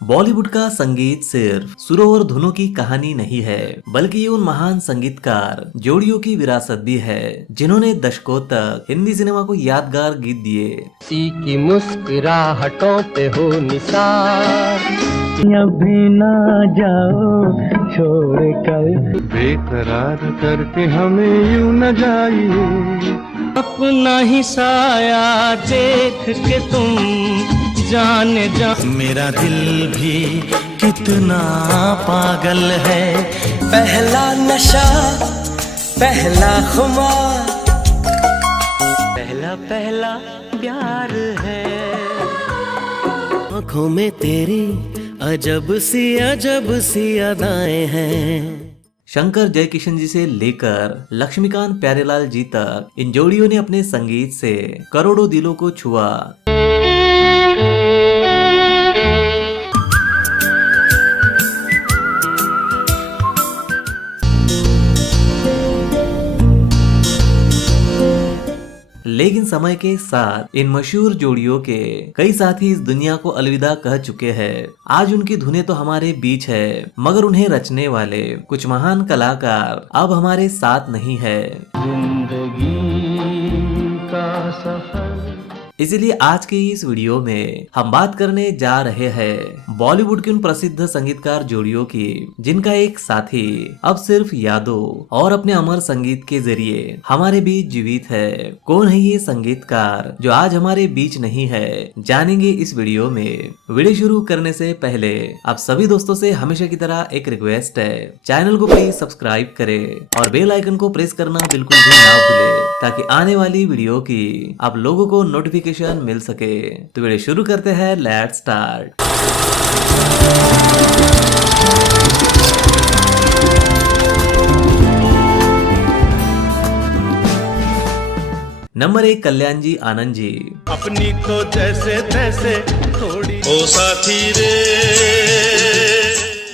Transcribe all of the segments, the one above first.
बॉलीवुड का संगीत सिर्फ सुरों और धुनों की कहानी नहीं है, बल्कि ये उन महान संगीतकार जोड़ियों की विरासत भी है जिन्होंने दशकों तक हिंदी सिनेमा को यादगार गीत दिए। किसी की मुस्कुराहटों पे हो निसार, अभी ना जाओ छोड़ कर, बेकरार करके हमें यूं न जाइए। अपना ही साया देख के तुम जाने जा। मेरा दिल भी कितना पागल है, पहला नशा पहला खुमार, पहला पहला प्यार है। आँखों में तेरी अजब सी अदाएं हैं। शंकर जयकिशन जी से लेकर लक्ष्मीकांत प्यारेलाल जी तक इन जोड़ियों ने अपने संगीत से करोड़ों दिलों को छुआ। लेकिन समय के साथ इन मशहूर जोड़ियों के कई साथी इस दुनिया को अलविदा कह चुके हैं। आज उनकी धुनें तो हमारे बीच है, मगर उन्हें रचने वाले कुछ महान कलाकार अब हमारे साथ नहीं है। जिंदगी का सफर। इसीलिए आज के इस वीडियो में हम बात करने जा रहे हैं बॉलीवुड की उन प्रसिद्ध संगीतकार जोड़ियों की जिनका एक साथी अब सिर्फ यादों और अपने अमर संगीत के जरिए हमारे बीच जीवित है। कौन है ये संगीतकार जो आज हमारे बीच नहीं है, जानेंगे इस वीडियो में। वीडियो शुरू करने से पहले आप सभी दोस्तों से हमेशा की तरह एक रिक्वेस्ट है, चैनल को प्लीज सब्सक्राइब करें और बेल आइकन को प्रेस करना बिल्कुल भी ना भूले, ताकि आने वाली वीडियो की आप लोगों को नोटिफिकेशन मिल सके। तो वीडियो शुरू करते हैं, लेट्स स्टार्ट। नंबर 1, कल्याण जी आनंद जी। अपनी तो जैसे तैसे थोड़ी ओ साथी रे।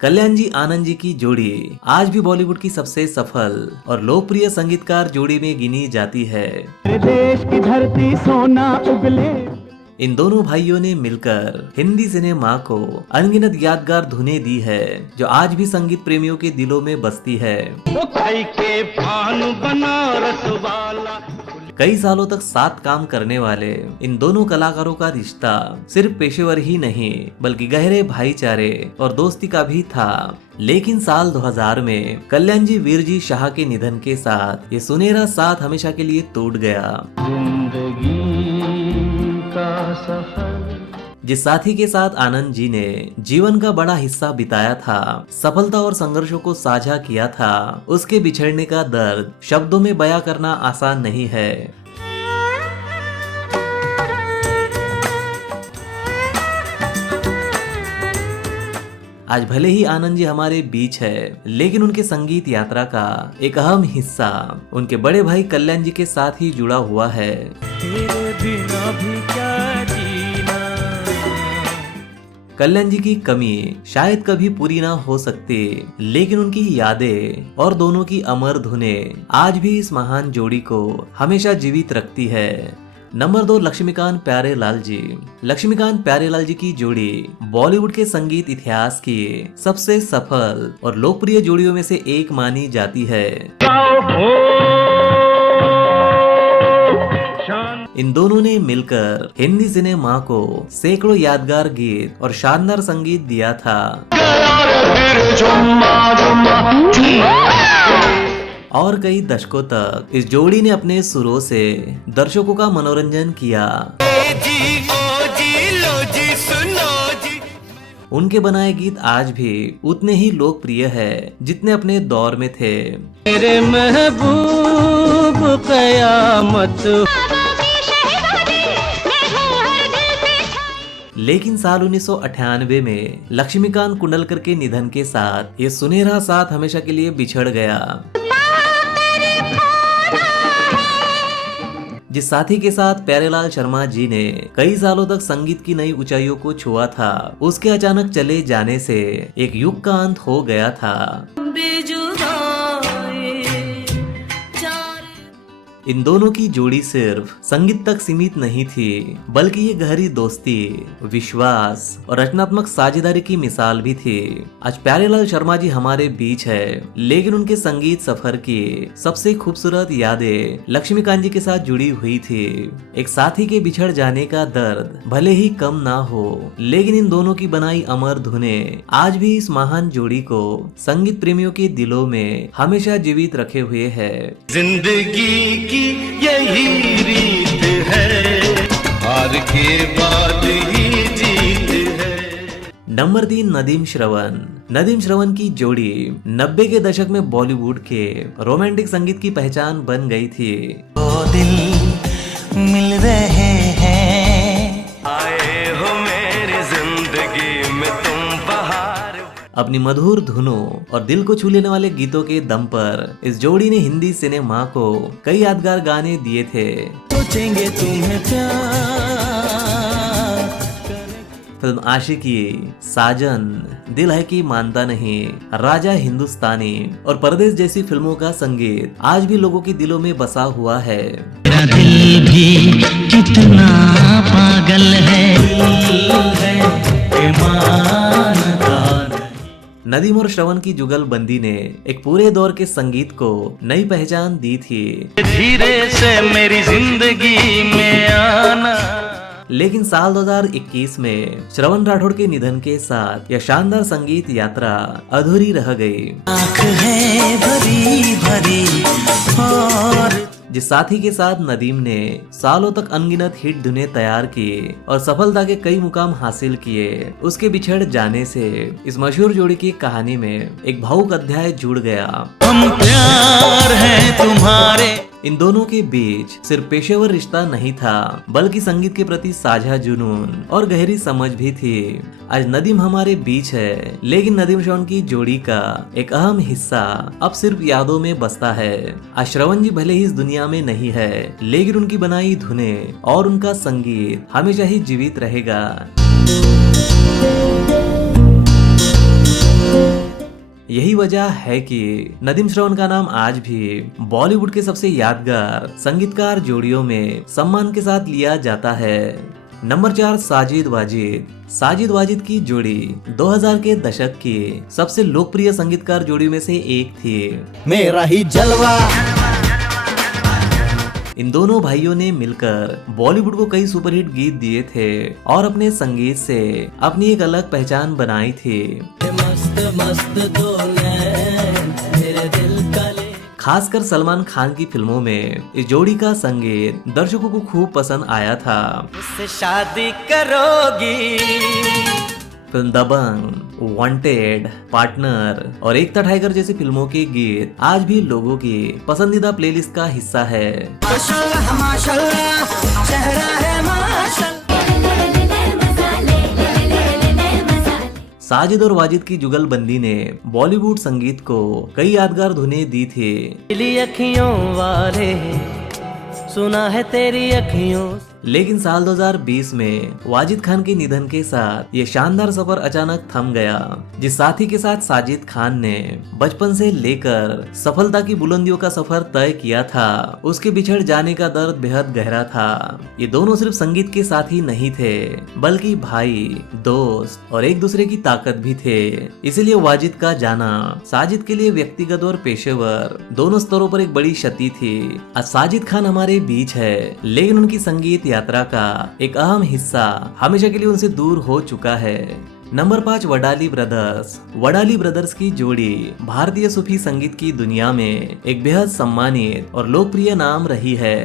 कल्याण जी आनंद जी की जोड़ी आज भी बॉलीवुड की सबसे सफल और लोकप्रिय संगीतकार जोड़ी में गिनी जाती है। देश की धरती सोना उगले। इन दोनों भाइयों ने मिलकर हिंदी सिनेमा को अनगिनत यादगार धुनें दी है, जो आज भी संगीत प्रेमियों के दिलों में बसती है। के भानु बनारस वाला। कई सालों तक साथ काम करने वाले इन दोनों कलाकारों का रिश्ता सिर्फ पेशेवर ही नहीं, बल्कि गहरे भाईचारे और दोस्ती का भी था। लेकिन साल 2000 में कल्याण जी वीर जी शाह के निधन के साथ ये सुनहरा साथ हमेशा के लिए टूट गया। जिंदगी का सफर। जिस साथी के साथ आनंद जी ने जीवन का बड़ा हिस्सा बिताया था, सफलता और संघर्षों को साझा किया था, उसके बिछड़ने का दर्द शब्दों में बयां करना आसान नहीं है। आज भले ही आनंद जी हमारे बीच है, लेकिन उनके संगीत यात्रा का एक अहम हिस्सा उनके बड़े भाई कल्याण जी के साथ ही जुड़ा हुआ है। तेरे बिना भी क्या जीना। कल्याण जी की कमी शायद कभी पूरी ना हो सकती, लेकिन उनकी यादें और दोनों की अमर धुनें आज भी इस महान जोड़ी को हमेशा जीवित रखती है। नंबर 2, लक्ष्मीकांत प्यारेलाल जी। लक्ष्मीकांत प्यारेलाल जी की जोड़ी बॉलीवुड के संगीत इतिहास की सबसे सफल और लोकप्रिय जोड़ियों में से एक मानी जाती है। इन दोनों ने मिलकर हिंदी सिनेमा को सैकड़ों यादगार गीत और शानदार संगीत दिया था। और कई दशकों तक इस जोड़ी ने अपने सुरों से दर्शकों का मनोरंजन किया। उनके बनाए गीत आज भी उतने ही लोकप्रिय है जितने अपने दौर में थे। मेरे महबूब कयामत। लेकिन साल 1998 में लक्ष्मीकांत कुंडलकर के निधन के साथ ये सुनहरा साथ हमेशा के लिए बिछड़ गया। जिस साथी के साथ प्यारेलाल शर्मा जी ने कई सालों तक संगीत की नई ऊंचाइयों को छुआ था, उसके अचानक चले जाने से एक युग का अंत हो गया था। इन दोनों की जोड़ी सिर्फ संगीत तक सीमित नहीं थी, बल्कि ये गहरी दोस्ती, विश्वास और रचनात्मक साझेदारी की मिसाल भी थी। आज प्यारेलाल शर्मा जी हमारे बीच है, लेकिन उनके संगीत सफर की सबसे खूबसूरत यादें लक्ष्मीकांत जी के साथ जुड़ी हुई थी। एक साथी के बिछड़ जाने का दर्द भले ही कम ना हो, लेकिन इन दोनों की बनाई अमर धुनें आज भी इस महान जोड़ी को संगीत प्रेमियों के दिलों में हमेशा जीवित रखे हुए है। जिंदगी की यही रीत है, हार के बाद ही जीत है। नंबर 3, नदीम श्रवण। नदीम श्रवण की जोड़ी 90 के दशक में बॉलीवुड के रोमांटिक संगीत की पहचान बन गई थी। दो दिल मिल रहे हैं, आए हो मेरी जिंदगी में तुम बहार। अपनी मधुर धुनों और दिल को छू लेने वाले गीतों के दम पर इस जोड़ी ने हिंदी सिनेमा को कई यादगार गाने दिए थे। सोचेंगे तुम्हें प्यार, फिल्म आशिकी, साजन, दिल है कि मानता नहीं, राजा हिंदुस्तानी और परदेश जैसी फिल्मों का संगीत आज भी लोगों के दिलों में बसा हुआ है। मेरा दिल भी कितना पागल है, नदीम और श्रवण की जुगलबंदी ने एक पूरे दौर के संगीत को नई पहचान दी थी। धीरे से मेरी जिंदगी में आना। लेकिन साल 2021 में श्रवण राठौड़ के निधन के साथ यह शानदार संगीत यात्रा अधूरी रह गई। आँख है भरी भरी और जिस साथी के साथ नदीम ने सालों तक अनगिनत हिट धुनें तैयार की और सफलता के कई मुकाम हासिल किए, उसके बिछड़ जाने से इस मशहूर जोड़ी की कहानी में एक भावुक अध्याय जुड़ गया। हम प्यार है तुम्हारे। इन दोनों के बीच सिर्फ पेशेवर रिश्ता नहीं था, बल्कि संगीत के प्रति साझा जुनून और गहरी समझ भी थी। आज नदीम हमारे बीच है, लेकिन नदीम श्रवण की जोड़ी का एक अहम हिस्सा अब सिर्फ यादों में बसता है। आज श्रवण जी भले ही इस दुनिया में नहीं है, लेकिन उनकी बनाई धुनें और उनका संगीत हमेशा ही जीवित रहेगा। यही वजह है कि नदीम श्रवण का नाम आज भी बॉलीवुड के सबसे यादगार संगीतकार जोड़ियों में सम्मान के साथ लिया जाता है। नंबर 4, साजिद वाजिद। साजिद वाजिद की जोड़ी 2000 के दशक की सबसे लोकप्रिय संगीतकार जोड़ी में से एक थी। मेरा ही जलवा। इन दोनों भाइयों ने मिलकर बॉलीवुड को कई सुपरहिट गीत दिए थे और अपने संगीत से अपनी एक अलग पहचान बनाई थी। मस्त मस्त दो नैन मेरे दिल का ले। खासकर सलमान खान की फिल्मों में इस जोड़ी का संगीत दर्शकों को खूब पसंद आया था। मुझसे शादी करोगी। फिल्म दबंग, वांटेड, पार्टनर और एक था टाइगर जैसी फिल्मों के गीत आज भी लोगों की पसंदीदा प्लेलिस्ट का हिस्सा है। माशाल्लाह माशाल्लाह चेहरा है माशाल्लाह। साजिद और वाजिद की जुगलबंदी ने बॉलीवुड संगीत को कई यादगार धुनें दी थी। पीली अखियों वाले सुना है तेरी अखियों। लेकिन साल 2020 में वाजिद खान के निधन के साथ ये शानदार सफर अचानक थम गया। जिस साथी के साथ साजिद खान ने बचपन से लेकर सफलता की बुलंदियों का सफर तय किया था, उसके बिछड़ जाने का दर्द बेहद गहरा था। ये दोनों सिर्फ संगीत के साथी नहीं थे, बल्कि भाई, दोस्त और एक दूसरे की ताकत भी थे। इसीलिए वाजिद का जाना साजिद के लिए व्यक्तिगत और पेशेवर दोनों स्तरों पर एक बड़ी क्षति थी। आज साजिद खान हमारे बीच है, लेकिन उनकी संगीत यात्रा का एक अहम हिस्सा हमेशा के लिए उनसे दूर हो चुका है। Number 5, Wadali brothers. Wadali brothers की जोड़ी भारतीय सूफी संगीत की दुनिया में एक बेहद सम्मानित और लोकप्रिय नाम रही है।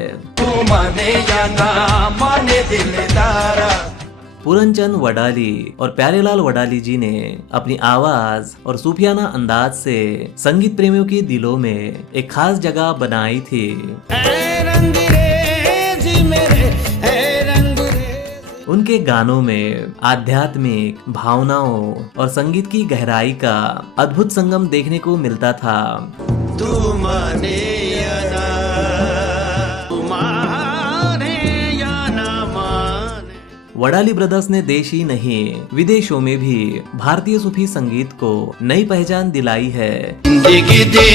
माने या ना माने दिलदारा। पूरनचंद वडाली और प्यारेलाल वडाली जी ने अपनी आवाज और सूफियाना अंदाज से संगीत प्रेमियों के दिलों में एक खास जगह बनाई थी। उनके गानों में आध्यात्मिक भावनाओं और संगीत की गहराई का अद्भुत संगम देखने को मिलता था। तू माने या ना, तू माने या ना माने। वडाली ब्रदर्स ने देश ही नहीं विदेशों में भी भारतीय सूफी संगीत को नई पहचान दिलाई है। जिंदगी दे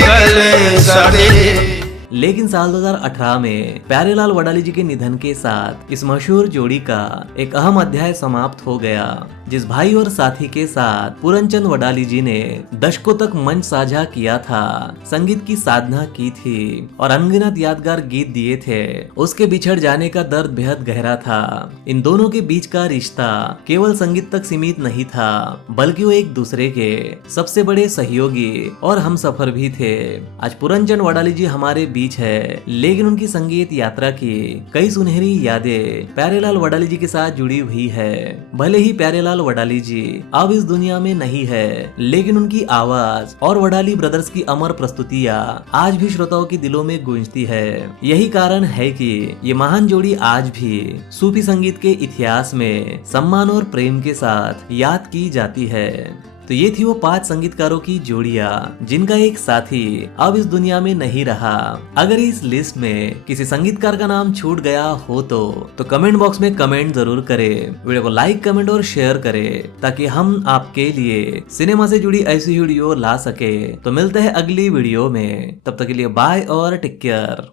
गल सड़े। लेकिन साल 2018 में प्यारेलाल वडाली जी के निधन के साथ इस मशहूर जोड़ी का एक अहम अध्याय समाप्त हो गया। जिस भाई और साथी के साथ पूरनचंद वडाली जी ने दशकों तक मंच साझा किया था, संगीत की साधना की थी और अनगिनत यादगार गीत दिए थे, उसके बिछड़ जाने का दर्द बेहद गहरा था। इन दोनों के बीच का रिश्ता केवल संगीत तक सीमित नहीं था, बल्कि वो एक दूसरे के सबसे बड़े सहयोगी और हमसफर भी थे। आज पूरनचंद वडाली जी हमारे बीच है, लेकिन उनकी संगीत यात्रा की कई सुनहरी यादें प्यारेलाल वडाली जी के साथ जुड़ी हुई है। भले ही प्यारेलाल वडाली जी अब इस दुनिया में नहीं है, लेकिन उनकी आवाज और वडाली ब्रदर्स की अमर प्रस्तुतियां आज भी श्रोताओं के दिलों में गूंजती है। यही कारण है कि ये महान जोड़ी आज भी सूफी संगीत के इतिहास में सम्मान और प्रेम के साथ याद की जाती है। तो ये थी वो 5 संगीतकारों की जोड़ियां जिनका एक साथी अब इस दुनिया में नहीं रहा। अगर इस लिस्ट में किसी संगीतकार का नाम छूट गया हो तो कमेंट बॉक्स में कमेंट जरूर करें, वीडियो को लाइक, कमेंट और शेयर करें, ताकि हम आपके लिए सिनेमा से जुड़ी ऐसी वीडियो ला सके। तो मिलते हैं अगली वीडियो में, तब तक के लिए बाय और टेक केयर।